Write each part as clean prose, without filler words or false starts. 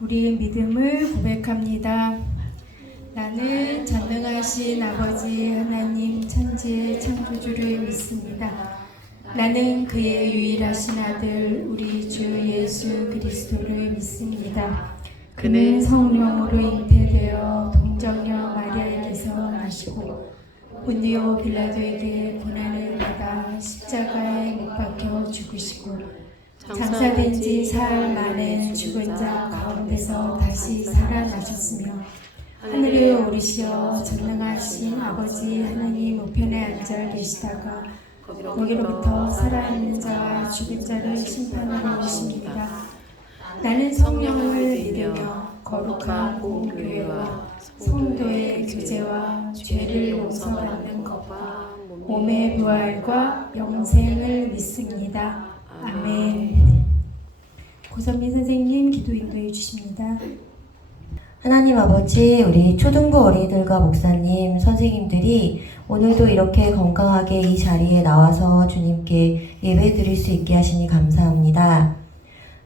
우리의 믿음을 고백합니다. 나는 전능하신 아버지 하나님 천지의 창조주를 믿습니다. 나는 그의 유일하신 아들 우리 주 예수 그리스도를 믿습니다. 그는 성령으로 잉태되어 동정녀 마리아에게서 나시고 본디오 빌라도에게 고난을 받아 십자가에 못 박혀 죽으시고 장사된 지 사흘 만에 죽은 자 가운데서 다시 살아나셨으며 하늘에 오르시어 전능하신 아버지 하나님 우편에 앉아 계시다가 거기로부터 살아있는 자와 죽은 자를 심판하러 오십니다. 나는 성령을 믿으며 거룩한 공교회와 성도의 교제와 죄를 용서받는 것과 몸의 부활과 영생을 믿습니다. 아멘. 고선민 선생님 기도 인도해 주십니다. 하나님 아버지, 우리 초등부 어린이들과 목사님, 선생님들이 오늘도 이렇게 건강하게 이 자리에 나와서 주님께 예배 드릴 수 있게 하시니 감사합니다.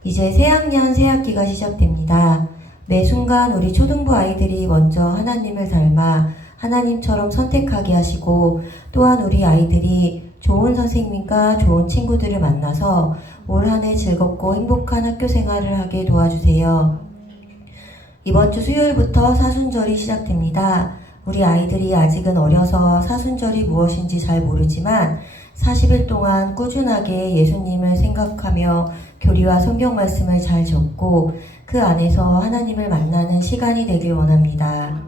이제 새학년 새학기가 시작됩니다. 매 순간 우리 초등부 아이들이 먼저 하나님을 닮아 하나님처럼 선택하게 하시고, 또한 우리 아이들이 좋은 선생님과 좋은 친구들을 만나서 올 한 해 즐겁고 행복한 학교 생활을 하게 도와주세요. 이번 주 수요일부터 사순절이 시작됩니다. 우리 아이들이 아직은 어려서 사순절이 무엇인지 잘 모르지만 40일 동안 꾸준하게 예수님을 생각하며 교리와 성경 말씀을 잘 적고 그 안에서 하나님을 만나는 시간이 되길 원합니다.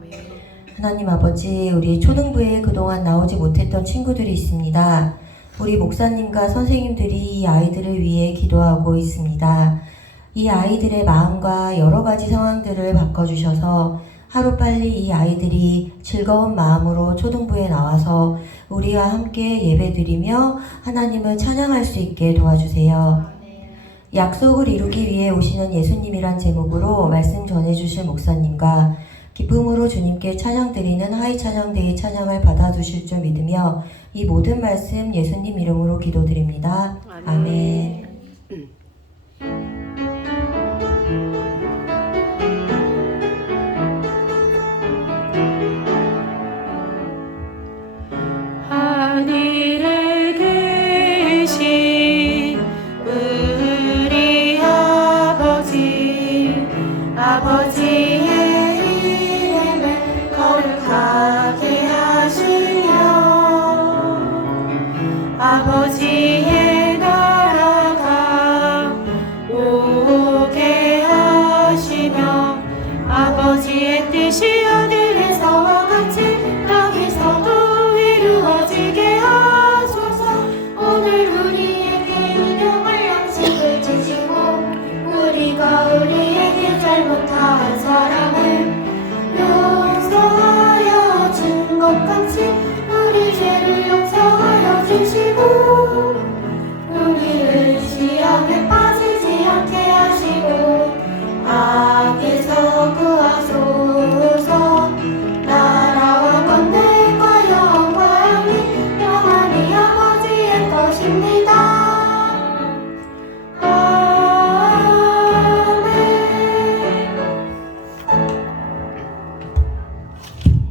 하나님 아버지, 우리 초등부에 그동안 나오지 못했던 친구들이 있습니다. 우리 목사님과 선생님들이 이 아이들을 위해 기도하고 있습니다. 이 아이들의 마음과 여러 가지 상황들을 바꿔주셔서 하루빨리 이 아이들이 즐거운 마음으로 초등부에 나와서 우리와 함께 예배드리며 하나님을 찬양할 수 있게 도와주세요. 약속을 이루기 위해 오시는 예수님이란 제목으로 말씀 전해주실 목사님과 기쁨으로 주님께 찬양드리는 하이찬양대의 찬양을 받아주실 줄 믿으며 이 모든 말씀 예수님 이름으로 기도드립니다. 아멘. 하늘에 계신 우리 아버지, 아버지의 이름을 거룩하게 하시며 아버지의 나라가 오게 하시며 아버지의 뜻이 하늘에서와 같이 땅에서도 이루어지게 하소서. 오늘 우리에게 일용할 양식을 주시고 우리가 우리에게 잘못한 사람을 용서하여 준 것 같이 우리 죄를 용서하여 주시고 우리를 시험에 빠지지 않게 하시고 악에서 구하소서. 나라와 권능과 영광이 영원히 아버지의 것입니다. 아멘.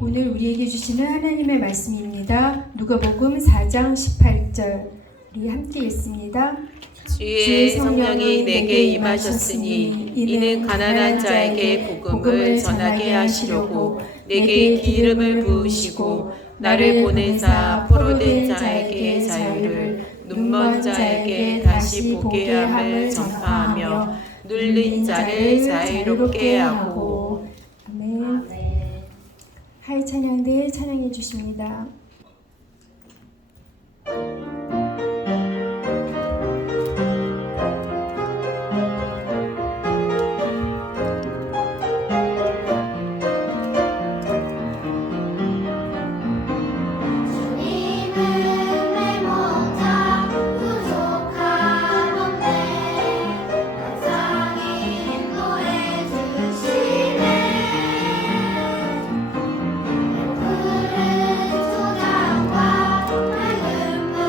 오늘 우리에게 주시는 하나님의 말씀입니다. 누가복음 4장 18절 우리 함께 읽습니다. 주의 성령이 내게 임하셨으니 이는 가난한 자에게 복음을 전하게 하시려고 내게 기름을 부으시고 나를 보내사 포로된 자에게 자유를 눈먼 자에게 다시 보게 함을 전파하며 눌린 자를 자유롭게 하고. 아멘. 하이 찬양대 찬양해 주십니다. 푸른 소장과 맑은 물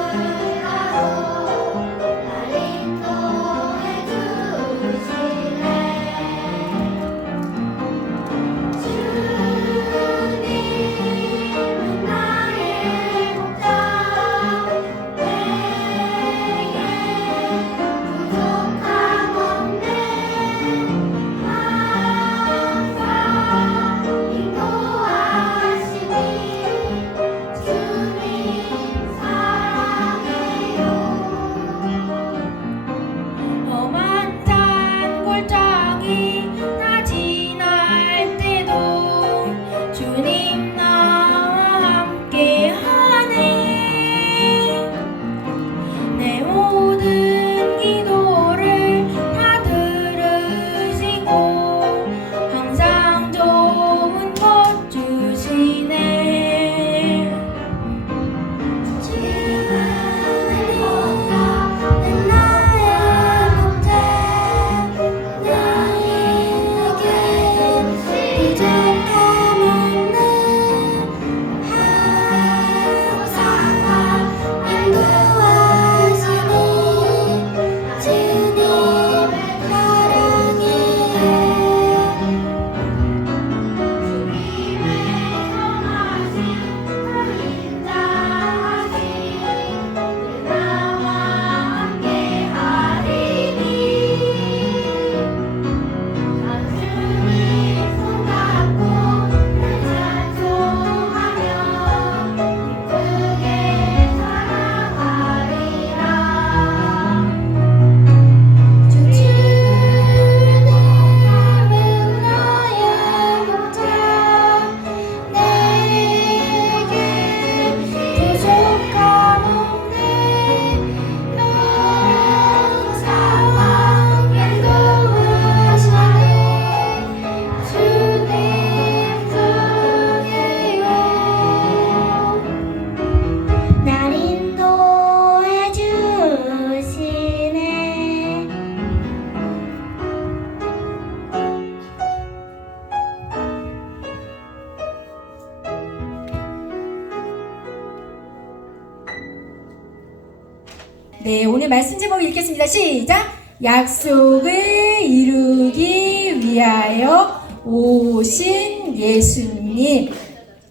네, 오늘 말씀 제목 읽겠습니다. 시작! 약속을 이루기 위하여 오신 예수님.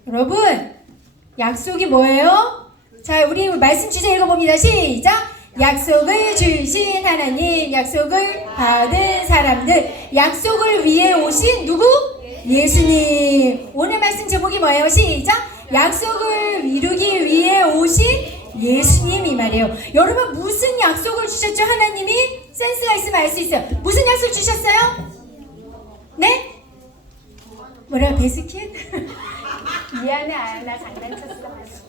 여러분, 약속이 뭐예요? 자, 우리 말씀 주제 읽어봅니다. 시작! 약속을 주신 하나님, 약속을 받은 사람들, 약속을 위해 오신 누구? 예수님. 오늘 말씀 제목이 뭐예요? 시작! 약속을 이루기 위해 오신 예수님, 이 말이에요. 여러분, 무슨 약속을 주셨죠? 하나님이 센스가 있으면 알 수 있어요. 무슨 약속 주셨어요? 네? 뭐라, 베스킨? 미안해, 아연아, 장난쳤어.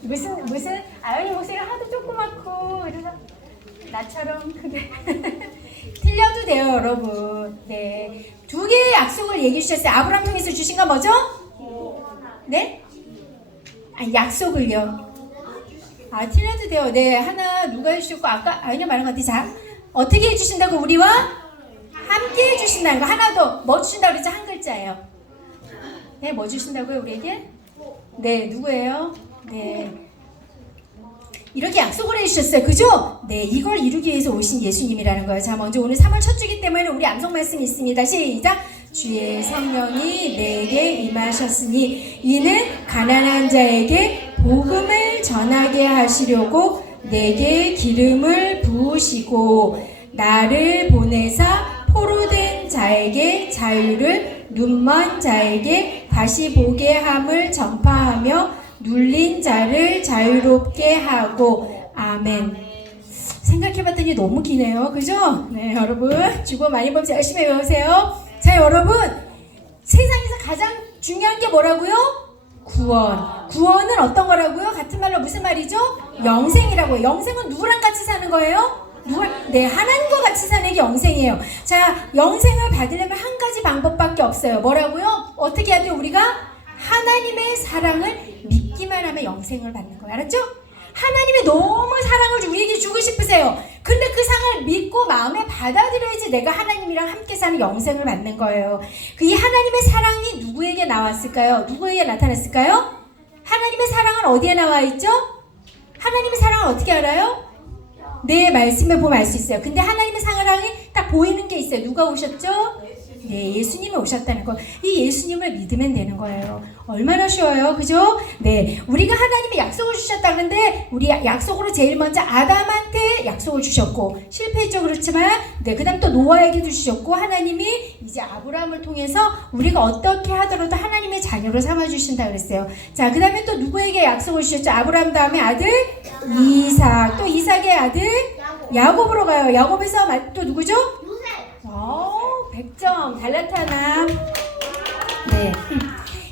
무슨 아연이 목소리가 하도 조그맣고 그래서 나처럼 크게 틀려도 돼요, 여러분. 네, 두 개의 약속을 얘기해 주셨어요. 아브라함 통해서 주신 건 뭐죠? 네? 약속을요. 틀려도 돼요. 네, 하나 누가 해주셨고, 아까 아연이 말한 것 같아. 자, 어떻게 해주신다고? 우리와 함께 해주신다는 거. 하나 더, 뭐 주신다고 그랬죠? 한 글자예요. 네, 뭐 주신다고요, 우리에게? 네, 누구예요? 네, 이렇게 약속을 해주셨어요. 그죠? 네, 이걸 이루기 위해서 오신 예수님이라는 거예요. 자, 먼저 오늘 3월 첫 주기 때문에 우리 암송 말씀이 있습니다. 시작! 주의 성령이 내게 임하셨으니 이는 가난한 자에게 복음을 전하게 하시려고 내게 기름을 부으시고 나를 보내사 포로된 자에게 자유를, 눈먼 자에게 다시 보게 함을 전파하며 눌린 자를 자유롭게 하고. 아멘. 생각해봤더니 너무 기네요. 그죠? 네, 여러분, 주보 많이 보면서 열심히 외우세요. 자, 여러분, 세상에서 가장 중요한 게 뭐라고요? 구원. 구원은 어떤 거라고요? 같은 말로 무슨 말이죠? 영생이라고요. 영생은 누구랑 같이 사는 거예요? 네, 하나님과 같이 사는 게 영생이에요. 자, 영생을 받으려면 한 가지 방법밖에 없어요. 뭐라고요? 어떻게 해야 돼요? 우리가 하나님의 사랑을 믿기만 하면 영생을 받는 거예요. 알았죠? 하나님이 너무 사랑을 우리에게 주고 싶으세요. 근데 그 사랑을 믿고 마음에 받아들여야지 내가 하나님이랑 함께 사는 영생을 받는 거예요. 이 하나님의 사랑이 누구에게 나왔을까요? 누구에게 나타났을까요? 하나님의 사랑은 어디에 나와 있죠? 하나님의 사랑을 어떻게 알아요? 네, 말씀을 보면 알 수 있어요. 근데 하나님의 사랑이 딱 보이는 게 있어요. 누가 오셨죠? 네, 예수님이 오셨다는 거. 이 예수님을 믿으면 되는 거예요. 얼마나 쉬워요, 그죠? 네, 우리가 하나님이 약속을 주셨다는데 우리 약속으로 제일 먼저 아담한테 약속을 주셨고 실패했죠. 그렇지만 네, 그 다음 또 노아에게도 주셨고 하나님이 이제 아브라함을 통해서 우리가 어떻게 하더라도 하나님의 자녀로 삼아주신다 그랬어요. 자, 그 다음에 또 누구에게 약속을 주셨죠? 아브라함 다음에 아들 이삭, 또 이삭의 아들 야곱으로 가요. 야곱에서 또 누구죠? 100점 잘 나타나. 네,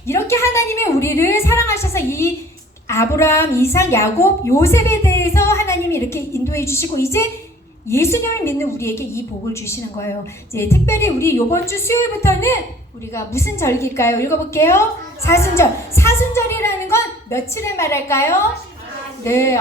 이렇게 하나님이 우리를 사랑하셔서 이 아브라함, 이삭, 야곱, 요셉에 대해서 하나님이 이렇게 인도해 주시고 이제 예수님을 믿는 우리에게 이 복을 주시는 거예요. 이제 특별히 우리 이번 주 수요일부터는 우리가 무슨 절기일까요? 읽어볼게요. 사순절. 사순절이라는 건 며칠을 말할까요? 네,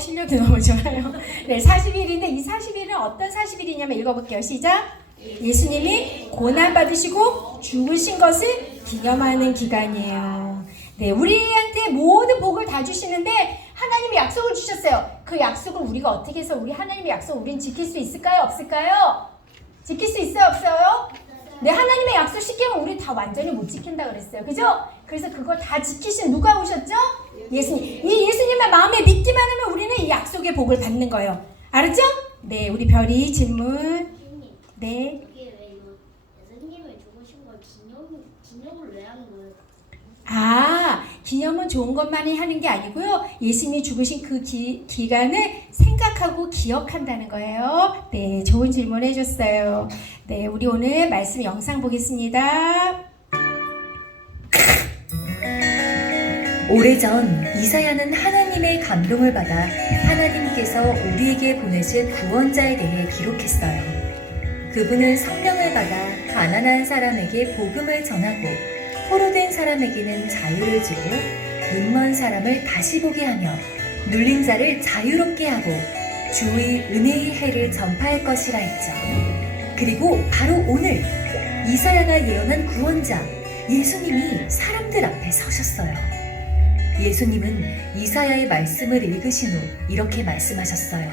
실력이 너무 좋아요. 네, 40일인데 이 40일은 어떤 40일이냐면 읽어볼게요. 시작! 예수님이 고난받으시고 죽으신 것을 기념하는 기간이에요. 네, 우리한테 모든 복을 다 주시는데 하나님이 약속을 주셨어요. 그 약속을 우리가 어떻게 해서 우리 하나님의 약속을 우린 지킬 수 있을까요? 없을까요? 지킬 수 있어요? 없어요? 네, 하나님의 약속 시키면 우리 다 완전히 못 지킨다 그랬어요. 그죠? 그래서 그걸 다 지키신 누가 오셨죠? 예수님. 이 예수님의 마음에 믿기만 하면 우리는 이 약속의 복을 받는 거예요. 알았죠? 네, 우리 별이 질문. 네. 이게 왜 예수님을 죽으신 걸 기념을 왜 하는 거예요? 기념은 좋은 것만이 하는 게 아니고요. 예수님이 죽으신 그 기간을 생각하고 기억한다는 거예요. 네, 좋은 질문 해줬어요. 네, 우리 오늘 말씀 영상 보겠습니다. 오래전 이사야는 하나님의 감동을 받아 하나님께서 우리에게 보내실 구원자에 대해 기록했어요. 그분은 성령을 받아 가난한 사람에게 복음을 전하고 포로된 사람에게는 자유를 주고 눈먼 사람을 다시 보게 하며 눌린 자를 자유롭게 하고 주의 은혜의 해를 전파할 것이라 했죠. 그리고 바로 오늘 이사야가 예언한 구원자 예수님이 사람들 앞에 서셨어요. 예수님은 이사야의 말씀을 읽으신 후 이렇게 말씀하셨어요.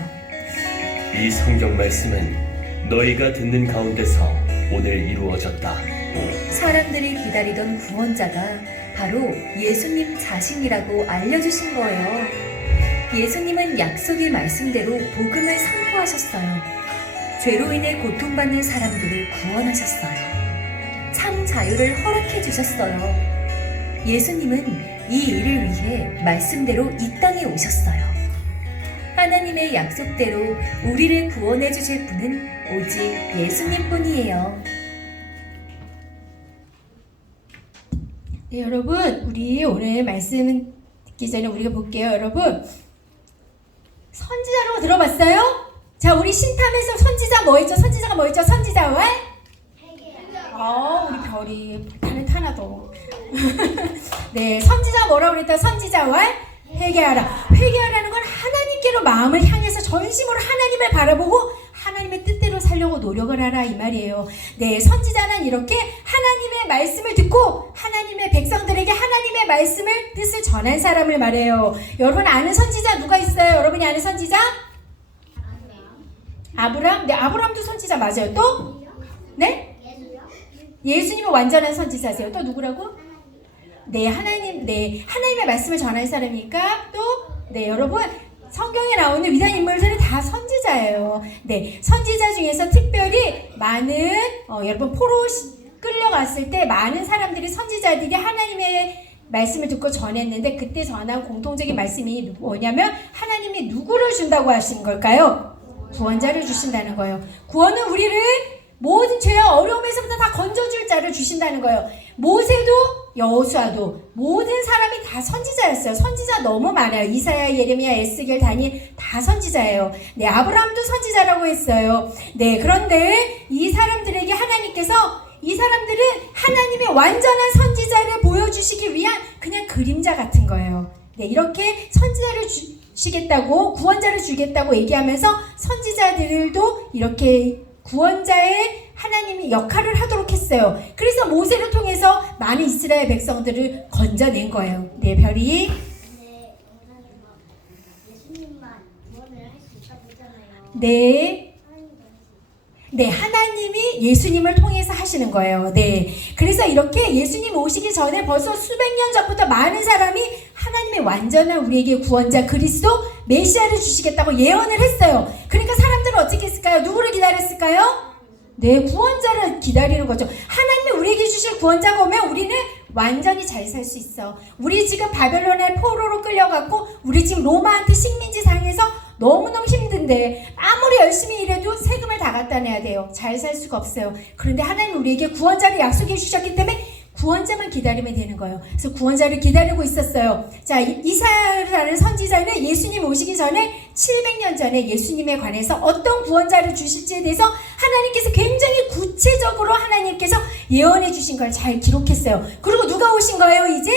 이 성경 말씀은 너희가 듣는 가운데서 오늘 이루어졌다. 사람들이 기다리던 구원자가 바로 예수님 자신이라고 알려주신 거예요. 예수님은 약속의 말씀대로 복음을 선포하셨어요. 죄로 인해 고통받는 사람들을 구원하셨어요. 참 자유를 허락해 주셨어요. 예수님은 이 일을 위해 말씀대로 이 땅에 오셨어요. 하나님의 약속대로 우리를 구원해 주실 분은 오직 예수님뿐이에요. 네, 여러분, 우리 오늘 말씀 듣기 전에 우리가 볼게요. 여러분, 선지자라고 들어봤어요? 자, 우리 신탐에서 선지자 뭐였죠? 선지자가 뭐였죠? 선지자와? 우리 별이 타는 하나도. 네, 선지자 뭐라고 그랬다? 선지자와 회개하라. 회개하라는 건 하나님께로 마음을 향해서 전심으로 하나님을 바라보고 하나님의 뜻대로 살려고 노력을 하라 이 말이에요. 네, 선지자는 이렇게 하나님의 말씀을 듣고 하나님의 백성들에게 하나님의 말씀을 뜻을 전한 사람을 말해요. 여러분 아는 선지자 누가 있어요? 여러분이 아는 선지자? 아브람? 네, 아브람도 선지자 맞아요. 또? 네? 예수님은 완전한 선지자세요. 또 누구라고? 네, 하나님의 말씀을 전할 사람이니까 또, 네, 여러분, 성경에 나오는 위대한 인물들은 다 선지자예요. 네, 선지자 중에서 특별히 많은, 여러분, 포로 끌려갔을 때 많은 사람들이 선지자들이 하나님의 말씀을 듣고 전했는데 그때 전한 공통적인 말씀이 뭐냐면 하나님이 누구를 준다고 하신 걸까요? 구원자를 주신다는 거예요. 구원은 우리를 모든 죄와 어려움에서부터 다 건져줄 자를 주신다는 거예요. 모세도 여호수아도 모든 사람이 다 선지자였어요. 선지자 너무 많아요. 이사야, 예레미야, 에스겔, 다니엘 다 선지자예요. 네, 아브라함도 선지자라고 했어요. 네, 그런데 이 사람들에게 하나님께서 이 사람들은 하나님의 완전한 선지자를 보여주시기 위한 그냥 그림자 같은 거예요. 네, 이렇게 선지자를 주시겠다고 구원자를 주겠다고 얘기하면서 선지자들도 이렇게 구원자의 하나님이 역할을 하도록 했어요. 그래서 모세를 통해서 많은 이스라엘 백성들을 건져낸 거예요. 네, 별이. 예수님만 구원을 할 수 있다고 했잖아요. 네. 네, 하나님이 예수님을 통해서 하시는 거예요. 네. 그래서 이렇게 예수님 오시기 전에 벌써 수백 년 전부터 많은 사람이 하나님의 완전한 우리에게 구원자 그리스도 메시아를 주시겠다고 예언을 했어요. 그러니까 사람들은 어떻게 했을까요? 누구를 기다렸을까요? 네, 구원자를 기다리는 거죠. 하나님이 우리에게 주실 구원자가 오면 우리는 완전히 잘 살 수 있어. 우리 지금 바벨론의 포로로 끌려갔고 우리 지금 로마한테 식민지 당해서 너무너무 힘든데 아무리 열심히 일해도 세금을 다 갖다 내야 돼요. 잘 살 수가 없어요. 그런데 하나님 우리에게 구원자를 약속해 주셨기 때문에 구원자만 기다리면 되는 거예요. 그래서 구원자를 기다리고 있었어요. 자, 이사야라는 선지자는 예수님 오시기 전에 700년 전에 예수님에 관해서 어떤 구원자를 주실지에 대해서 하나님께서 굉장히 구체적으로 하나님께서 예언해 주신 걸 잘 기록했어요. 그리고 누가 오신 거예요, 이제?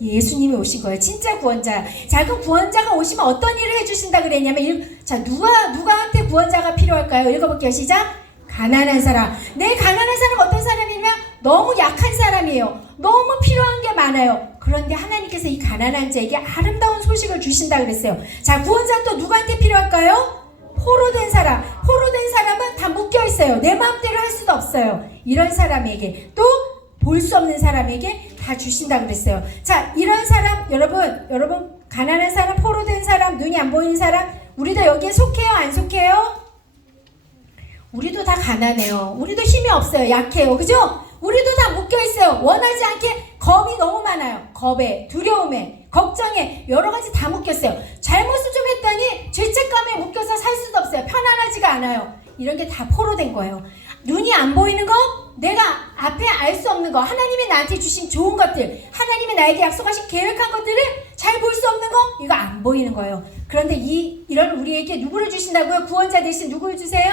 예수님이 오신 거예요. 진짜 구원자. 자, 그 구원자가 오시면 어떤 일을 해주신다 그랬냐면, 자, 누구한테 구원자가 필요할까요? 읽어볼게요. 시작. 가난한 사람. 네, 가난한 사람 어떤 사람이면 너무 약한 사람이에요. 너무 필요한 게 많아요. 그런데 하나님께서 이 가난한 자에게 아름다운 소식을 주신다 그랬어요. 자, 구원자 또 누구한테 필요할까요? 포로된 사람. 포로된 사람은 다 묶여있어요. 내 마음대로 할 수도 없어요. 이런 사람에게 또 볼 수 없는 사람에게 다 주신다 그랬어요. 자, 이런 사람 여러분 가난한 사람, 포로된 사람, 눈이 안 보이는 사람 우리도 여기에 속해요? 안 속해요? 우리도 다 가난해요. 우리도 힘이 없어요. 약해요. 그죠? 우리도 다 묶여있어요. 원하지 않게 겁이 너무 많아요. 겁에, 두려움에, 걱정에 여러 가지 다 묶였어요. 잘못을 좀 했더니 죄책감에 묶여서 살 수도 없어요. 편안하지가 않아요. 이런 게 다 포로된 거예요. 눈이 안 보이는 거, 내가 앞에 알 수 없는 거, 하나님이 나한테 주신 좋은 것들, 하나님이 나에게 약속하신 계획한 것들을 잘 볼 수 없는 거, 이거 안 보이는 거예요. 그런데 이런 우리에게 누구를 주신다고요? 구원자 대신 누구를 주세요?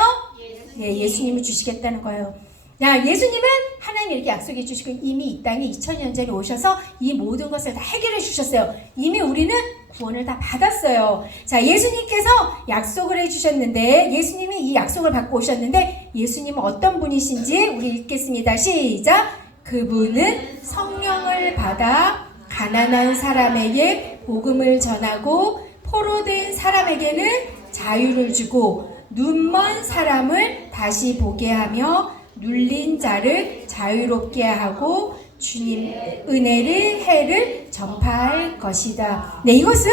네, 예수님을 주시겠다는 거예요. 자, 예수님은 하나님이 이렇게 약속해 주시고 이미 이 땅에 2000년 전에 오셔서 이 모든 것을 다 해결해 주셨어요. 이미 우리는 구원을 다 받았어요. 자, 예수님께서 약속을 해주셨는데 예수님이 이 약속을 받고 오셨는데 예수님은 어떤 분이신지 우리 읽겠습니다. 시작! 그분은 성령을 받아 가난한 사람에게 복음을 전하고 포로된 사람에게는 자유를 주고 눈먼 사람을 다시 보게 하며 눌린 자를 자유롭게 하고 주님 은혜를 해를 전파할 것이다. 네, 이것은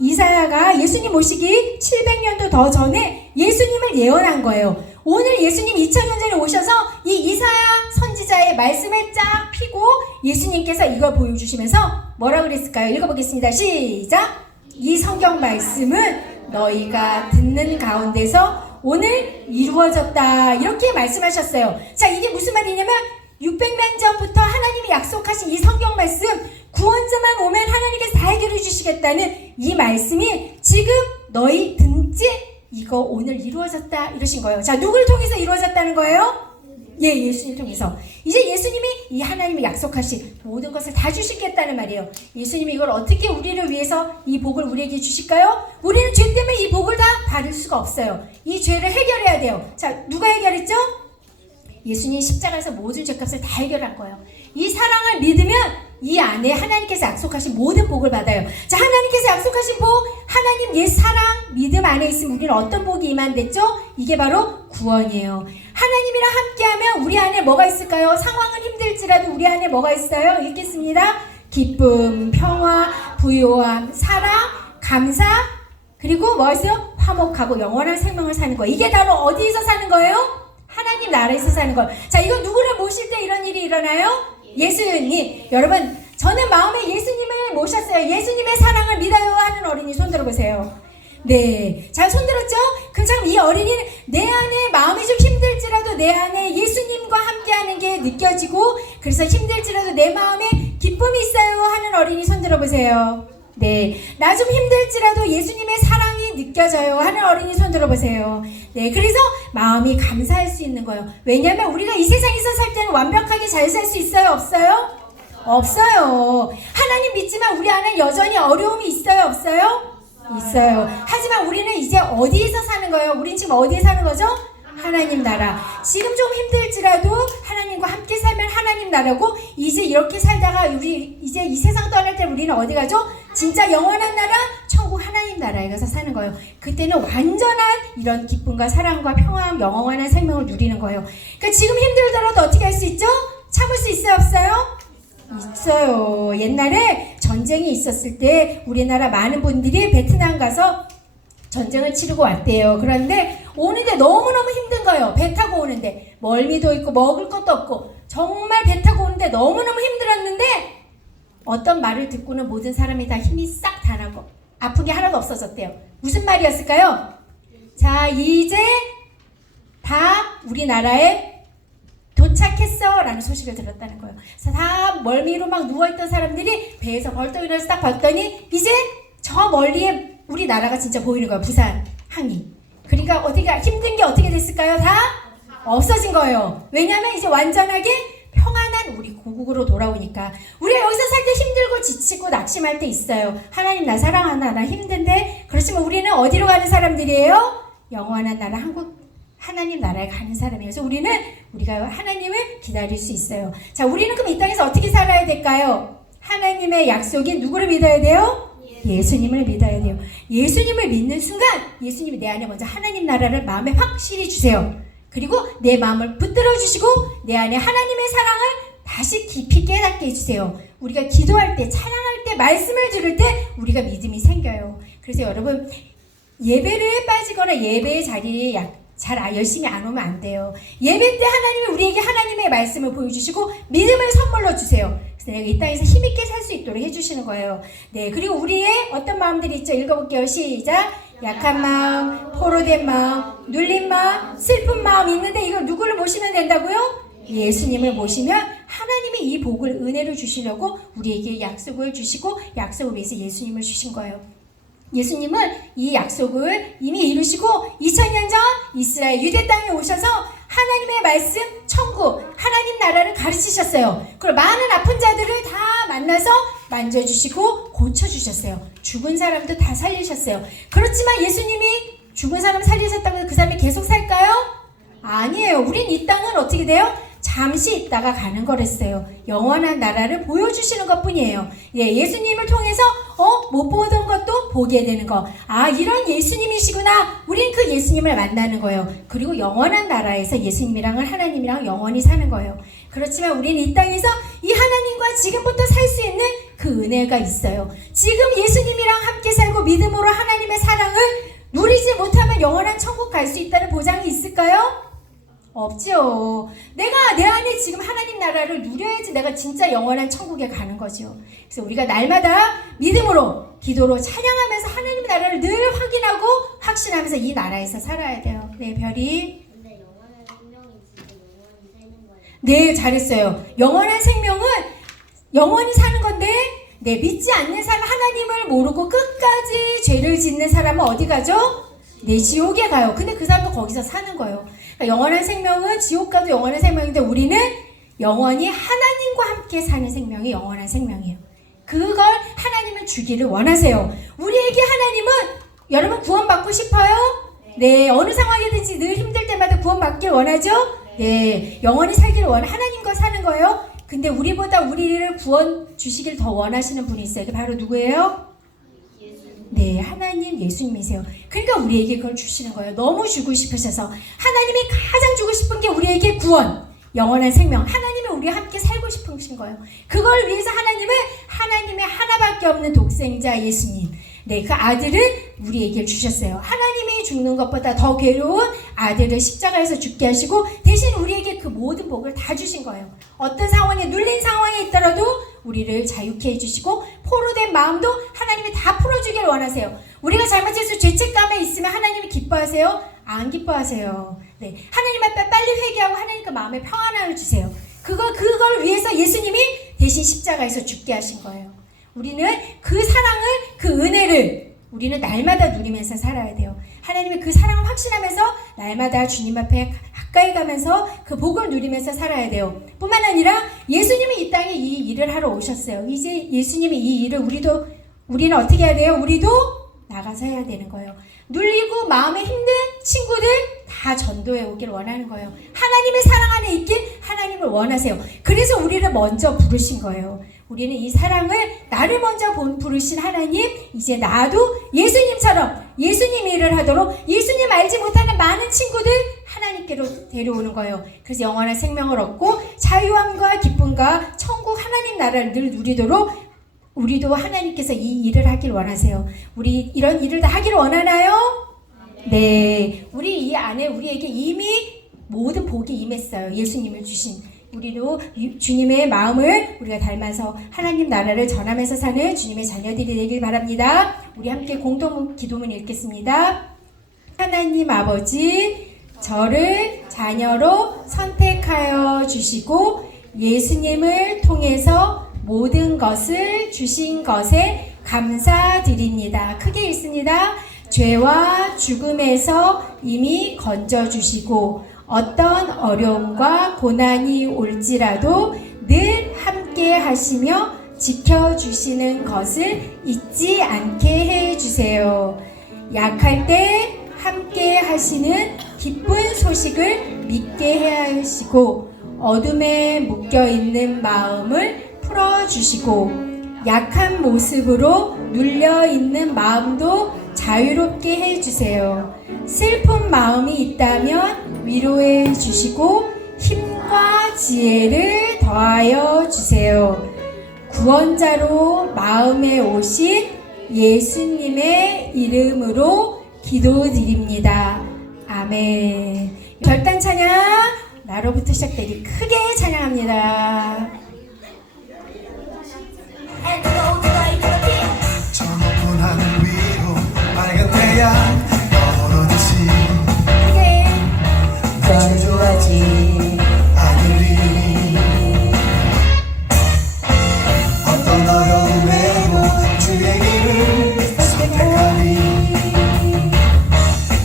이사야가 예수님 오시기 700년도 더 전에 예수님을 예언한 거예요. 오늘 예수님 2000년 전에 오셔서 이 이사야 선지자의 말씀을 쫙 피고 예수님께서 이걸 보여주시면서 뭐라 그랬을까요? 읽어보겠습니다. 시작! 이 성경 말씀은 너희가 듣는 가운데서 오늘 이루어졌다. 이렇게 말씀하셨어요. 자, 이게 무슨 말이냐면 600년 전부터 하나님이 약속하신 이 성경 말씀, 구원자만 오면 하나님께서 다 해결해 주시겠다는 이 말씀이 지금 너희 듣지? 이거 오늘 이루어졌다 이러신 거예요. 자, 누구를 통해서 이루어졌다는 거예요? 예, 예수님 통해서. 이제 예수님이 이 하나님이 약속하신 모든 것을 다 주시겠다는 말이에요. 예수님이 이걸 어떻게 우리를 위해서 이 복을 우리에게 주실까요? 우리는 죄 때문에 이 복을 다 받을 수가 없어요. 이 죄를 해결해야 돼요. 자, 누가 해결했죠? 예수님 십자가에서 모든 죄값을 다 해결한 거예요. 이 사랑을 믿으면 이 안에 하나님께서 약속하신 모든 복을 받아요. 자, 하나님께서 약속하신 복, 하나님 예 사랑, 믿음 안에 있으면 우리는 어떤 복이 임한댔죠? 이게 바로 구원이에요. 하나님이랑 함께하면 우리 안에 뭐가 있을까요? 상황은 힘들지라도 우리 안에 뭐가 있어요? 읽겠습니다. 기쁨, 평화, 부요함, 사랑, 감사, 그리고 뭐가 있어요? 화목하고 영원한 생명을 사는 거예요. 이게 바로 어디에서 사는 거예요? 하나님 나라에서 사는 거. 자, 이거 누구를 모실 때 이런 일이 일어나요? 예수님. 여러분, 저는 마음에 예수님을 모셨어요. 예수님의 사랑을 믿어요 하는 어린이 손 들어보세요. 네, 잘 손들었죠? 그럼 참 이 어린이는 내 안에 마음이 좀 힘들지라도 내 안에 예수님과 함께하는 게 느껴지고, 그래서 힘들지라도 내 마음에 기쁨이 있어요 하는 어린이 손 들어보세요. 네, 나 좀 힘들지라도 예수님의 사랑이 느껴져요 하는 어린이 손 들어보세요. 네, 그래서 마음이 감사할 수 있는 거예요. 왜냐하면 우리가 이 세상에서 살 때는 완벽하게 잘 살 수 있어요? 없어요? 없어요. 하나님 믿지만 우리 안에 여전히 어려움이 있어요? 없어요? 있어요. 하지만 우리는 이제 어디에서 사는 거예요? 우린 지금 어디에 사는 거죠? 하나님 나라. 지금 좀 힘들지라도 하나님과 함께 살면 하나님 나라고, 이제 이렇게 살다가 우리 이제 이 세상 떠날 때 우리는 어디 가죠? 진짜 영원한 나라, 천국 하나님 나라에 가서 사는 거예요. 그때는 완전한 이런 기쁨과 사랑과 평화함, 영원한 생명을 누리는 거예요. 그러니까 지금 힘들더라도 어떻게 할 수 있죠? 참을 수 있어요? 없어요? 있어요. 옛날에 전쟁이 있었을 때 우리나라 많은 분들이 베트남 가서 전쟁을 치르고 왔대요. 그런데 오는데 너무너무 힘든 거예요. 배 타고 오는데 멀미도 있고 먹을 것도 없고 정말 배 타고 오는데 너무너무 힘들었는데 어떤 말을 듣고는 모든 사람이 다 힘이 싹 다 나고 아픈 게 하나도 없어졌대요. 무슨 말이었을까요? 자, 이제 다 우리나라에 도착했어 라는 소식을 들었다는 거예요. 그래서 다 멀미로 막 누워있던 사람들이 배에서 벌떡 일어나서 딱 봤더니 이제 저 멀리에 우리나라가 진짜 보이는 거예요. 부산, 항이. 그러니까 어떻게 힘든 게 어떻게 됐을까요? 다 없어진 거예요. 왜냐하면 이제 완전하게 평안한 우리 고국으로 돌아오니까. 우리가 여기서 살 때 힘들고 지치고 낙심할 때 있어요. 하나님 나 사랑하나, 나 힘든데. 그렇지만 우리는 어디로 가는 사람들이에요? 영원한 나라, 한국 하나님 나라에 가는 사람이에요. 그래서 우리가 하나님을 기다릴 수 있어요. 자, 우리는 그럼 이 땅에서 어떻게 살아야 될까요? 하나님의 약속인 누구를 믿어야 돼요? 예수님을 믿어야 돼요. 예수님을 믿는 순간 예수님이 내 안에 먼저 하나님 나라를 마음에 확실히 주세요. 그리고 내 마음을 붙들어 주시고 내 안에 하나님의 사랑을 다시 깊이 깨닫게 해주세요. 우리가 기도할 때, 찬양할 때, 말씀을 들을 때 우리가 믿음이 생겨요. 그래서 여러분, 예배를 빠지거나 예배의 자리에 열심히 안 오면 안 돼요. 예배 때 하나님이 우리에게 하나님의 말씀을 보여주시고 믿음을 선물로 주세요. 그래서 내가 이 땅에서 힘있게 살 수 있도록 해주시는 거예요. 네, 그리고 우리의 어떤 마음들이 있죠? 읽어볼게요. 시작. 약한 마음, 포로된 마음, 눌린 마음, 슬픈 마음 있는데 이걸 누구를 모시면 된다고요? 예수님을 모시면 하나님이 이 복을, 은혜를 주시려고 우리에게 약속을 주시고 약속을 위해서 예수님을 주신 거예요. 예수님은 이 약속을 이미 이루시고 2000년 전 이스라엘 유대 땅에 오셔서 하나님의 말씀, 천국, 하나님 나라를 가르치셨어요. 그리고 많은 아픈 자들을 다 만나서 만져주시고 고쳐주셨어요. 죽은 사람도 다 살리셨어요. 그렇지만 예수님이 죽은 사람 살리셨다고 해서 그 사람이 계속 살까요? 아니에요. 우린 이 땅은 어떻게 돼요? 잠시 있다가 가는 거랬어요. 영원한 나라를 보여주시는 것 뿐이에요. 예, 예수님을 통해서 못 보던 것도 보게 되는 거. 아, 이런 예수님이시구나. 우린 그 예수님을 만나는 거예요. 그리고 영원한 나라에서 예수님이랑 하나님이랑 영원히 사는 거예요. 그렇지만 우리는 이 땅에서 이 하나님과 지금부터 살 수 있는 그 은혜가 있어요. 지금 예수님이랑 함께 살고 믿음으로 하나님의 사랑을 누리지 못하면 영원한 천국 갈 수 있다는 보장이 있을까요? 없죠. 내가 내 안에 지금 하나님 나라를 누려야지 내가 진짜 영원한 천국에 가는 거죠. 그래서 우리가 날마다 믿음으로 기도로 찬양하면서 하나님의 나라를 늘 확인하고 확신하면서 이 나라에서 살아야 돼요. 네, 별이. 근데 영원한 생명이 진짜 영원히 사는 거예요. 네, 잘했어요. 영원한 생명은 영원히 사는 건데, 네, 믿지 않는 사람, 하나님을 모르고 끝까지 죄를 짓는 사람은 어디 가죠? 네, 지옥에 가요. 근데 그 사람도 거기서 사는 거예요. 그러니까 영원한 생명은 지옥 가도 영원한 생명인데 우리는 영원히 하나님과 함께 사는 생명이 영원한 생명이에요. 그걸 하나님은 주기를 원하세요. 우리에게 하나님은 여러분 구원받고 싶어요? 네, 어느 상황이든지 늘 힘들 때마다 구원받길 원하죠? 네, 영원히 살기를 하나님과 사는 거예요. 근데 우리보다 우리를 구원 주시길 더 원하시는 분이 있어요. 그게 바로 누구예요? 네, 하나님 예수님이세요. 그러니까 우리에게 그걸 주시는 거예요. 너무 주고 싶으셔서. 하나님이 가장 주고 싶은 게 우리에게 구원, 영원한 생명. 하나님이 우리와 함께 살고 싶으신 거예요. 그걸 위해서 하나님은 하나님의 하나밖에 없는 독생자 예수님, 네, 그 아들을 우리에게 주셨어요. 하나님이 죽는 것보다 더 괴로운 아들을 십자가에서 죽게 하시고 대신 우리에게 그 모든 복을 다 주신 거예요. 어떤 상황에 눌린 상황에 있더라도 우리를 자유케 해주시고 포로된 마음도 하나님이 다 풀어주길 원하세요. 우리가 잘못해서 죄책감에 있으면 하나님이 기뻐하세요? 안 기뻐하세요. 네, 하나님 앞에 빨리 회개하고 하나님 그 마음에 평안함을 주세요. 그걸 위해서 예수님이 대신 십자가에서 죽게 하신 거예요. 우리는 그 사랑을, 그 은혜를 우리는 날마다 누리면서 살아야 돼요. 하나님의 그 사랑을 확신하면서 날마다 주님 앞에 가까이 가면서 그 복을 누리면서 살아야 돼요. 뿐만 아니라 예수님이 이 땅에 이 일을 하러 오셨어요. 이제 예수님이 이 일을 우리는 어떻게 해야 돼요? 우리도 나가서 해야 되는 거예요. 눌리고 마음에 힘든 친구들 다 전도해 오길 원하는 거예요. 하나님의 사랑 안에 있길 하나님을 원하세요. 그래서 우리를 먼저 부르신 거예요. 우리는 이 사랑을 나를 먼저 부르신 하나님, 이제 나도 예수님처럼 예수님 일을 하도록 예수님 알지 못하는 많은 친구들 하나님께로 데려오는 거예요. 그래서 영원한 생명을 얻고 자유함과 기쁨과 천국 하나님 나라를 늘 누리도록 우리도 하나님께서 이 일을 하길 원하세요. 우리 이런 일을 다 하기를 원하나요? 네. 우리 이 안에 우리에게 이미 모든 복이 임했어요. 예수님을 주신. 우리도 주님의 마음을 우리가 닮아서 하나님 나라를 전하면서 사는 주님의 자녀들이 되길 바랍니다. 우리 함께 공동 기도문 읽겠습니다. 하나님 아버지, 저를 자녀로 선택하여 주시고 예수님을 통해서 모든 것을 주신 것에 감사드립니다. 크게 읽습니다. 죄와 죽음에서 이미 건져주시고 어떤 어려움과 고난이 올지라도 늘 함께 하시며 지켜주시는 것을 잊지 않게 해주세요. 약할 때 함께 하시는 기쁜 소식을 믿게 하시고 어둠에 묶여있는 마음을 풀어주시고 약한 모습으로 눌려있는 마음도 자유롭게 해주세요. 슬픈 마음이 있다면 위로해 주시고 힘과 지혜를 더하여 주세요. 구원자로 마음에 오신 예수님의 이름으로 기도드립니다. 아멘. 결단 찬양 나로부터 시작되기 크게 찬양합니다. 저 높은 하늘 위로 빨간 태양 떠오르듯이 건조하지 아들이 어떤 어려움에도 주의 길을 선택하니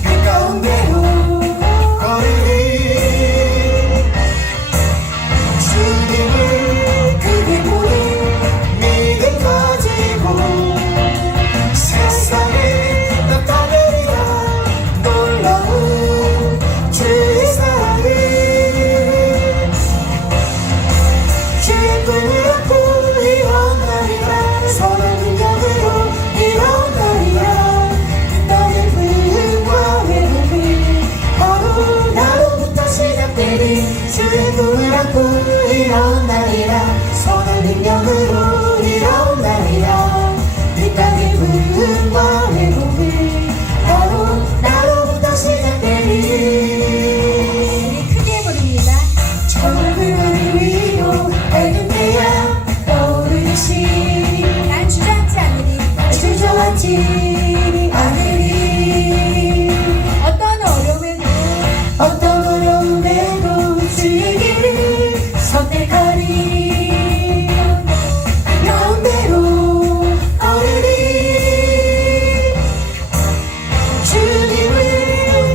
그 가운데로 걸으니 주님을 꿈을 안고 일어나리라 선한 능력으로 일어나리라 이 땅의 불과 회복이 하루나로부터 시작되리 주의 꿈을 안고 일어나리라 선한 능력으로 일어나리라 이 땅의 불과 회복이 하루나로부터 시작되리 크게 부릅니다. 천국을 위로 밝은 태양 떠오르시 난 주저앉지 않으리. 주저앉지 않으리 어떤 어려움에도 어떤 어려움에도 주의 길을 선택하리 가운데로 걸으리 주님을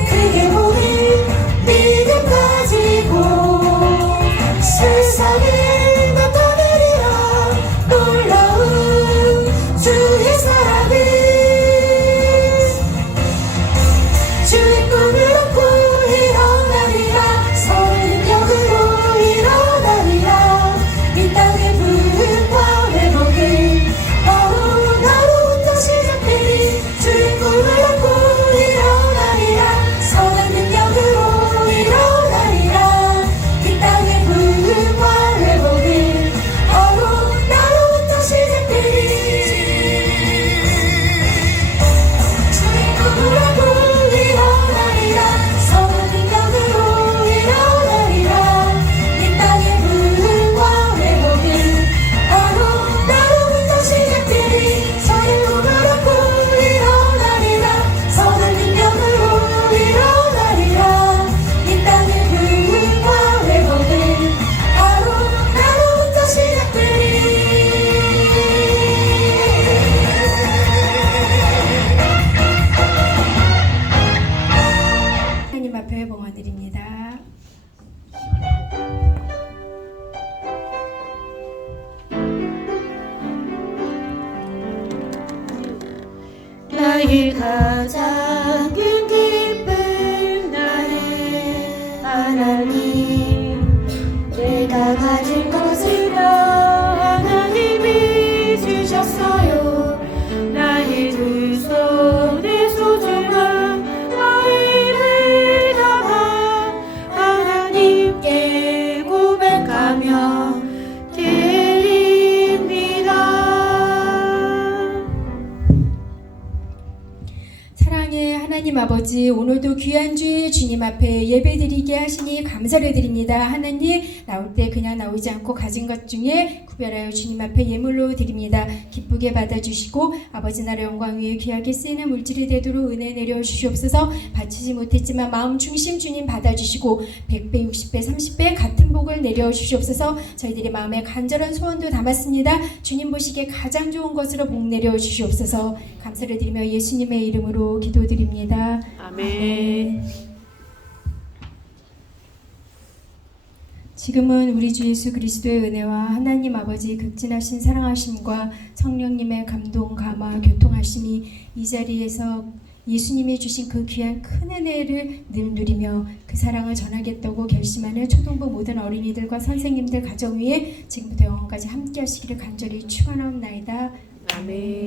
크게 보니 믿음 가지고 세상에 나타내리라 놀라운 주의 사랑을 주의 꿈을 안고 일어나리라 선한 능력으로 일어나리라 이 땅의 불과 회복이 하루나로부터 시작되리 주의 꿈을 안고 일어나리라 선한 능력으로 일어나리라 이 땅의 불과 회복이 하루나로부터 시작되리 주의 꿈을 안고 일어나리라 선한 능력으로 일어나리라 이 땅의 불과 회복이 하루나로부터 시작되리 주의 꿈을 안고 일어나리라 선한 능력으로 일어나리라 이 땅의 불과 회복이 하루나로부터 시작되리 하나님 앞에 봉헌드립니다. 나의 가장 큰 기쁨 나의 하나님 내가 가진 것을 다 하나님이 주셨어요 나의 두 손에 소중한 마음을 담아 하나님께 고백하며 드립니다 사랑의 하나님 아버지, 오늘도 귀한 주의 주님 앞에 예배드리게 하시니 감사를 드립니다. 하나님, 나올 때 그냥 나오지 않고 가진 것 중에 구별하여 주님 앞에 예물로 드립니다. 기쁘게 받아주시고 아버지 나라 영광 위에 귀하게 쓰이는 물질이 되도록 은혜 내려 주시옵소서. 바치지 못했지만 마음 중심 주님 받아주시고 100배, 60배, 30배 같은 복을 내려 주시옵소서. 저희들의 마음에 간절한 소원도 담았습니다. 주님 보시기에 가장 좋은 것으로 복 내려 주시옵소서. 감사를 드리며 예수님의 이름으로 기도드립니다. 아멘. 지금은 우리 주 예수 그리스도의 은혜와 하나님 아버지 극진하신 사랑하심과 성령님의 감동, 감화, 교통하심이 이 자리에서 예수님이 주신 그 귀한 큰 은혜를 늘 누리며 그 사랑을 전하겠다고 결심하는 초등부 모든 어린이들과 선생님들 가정 위에 지금부터 영원까지 함께 하시기를 간절히 축원하옵나이다. 아멘.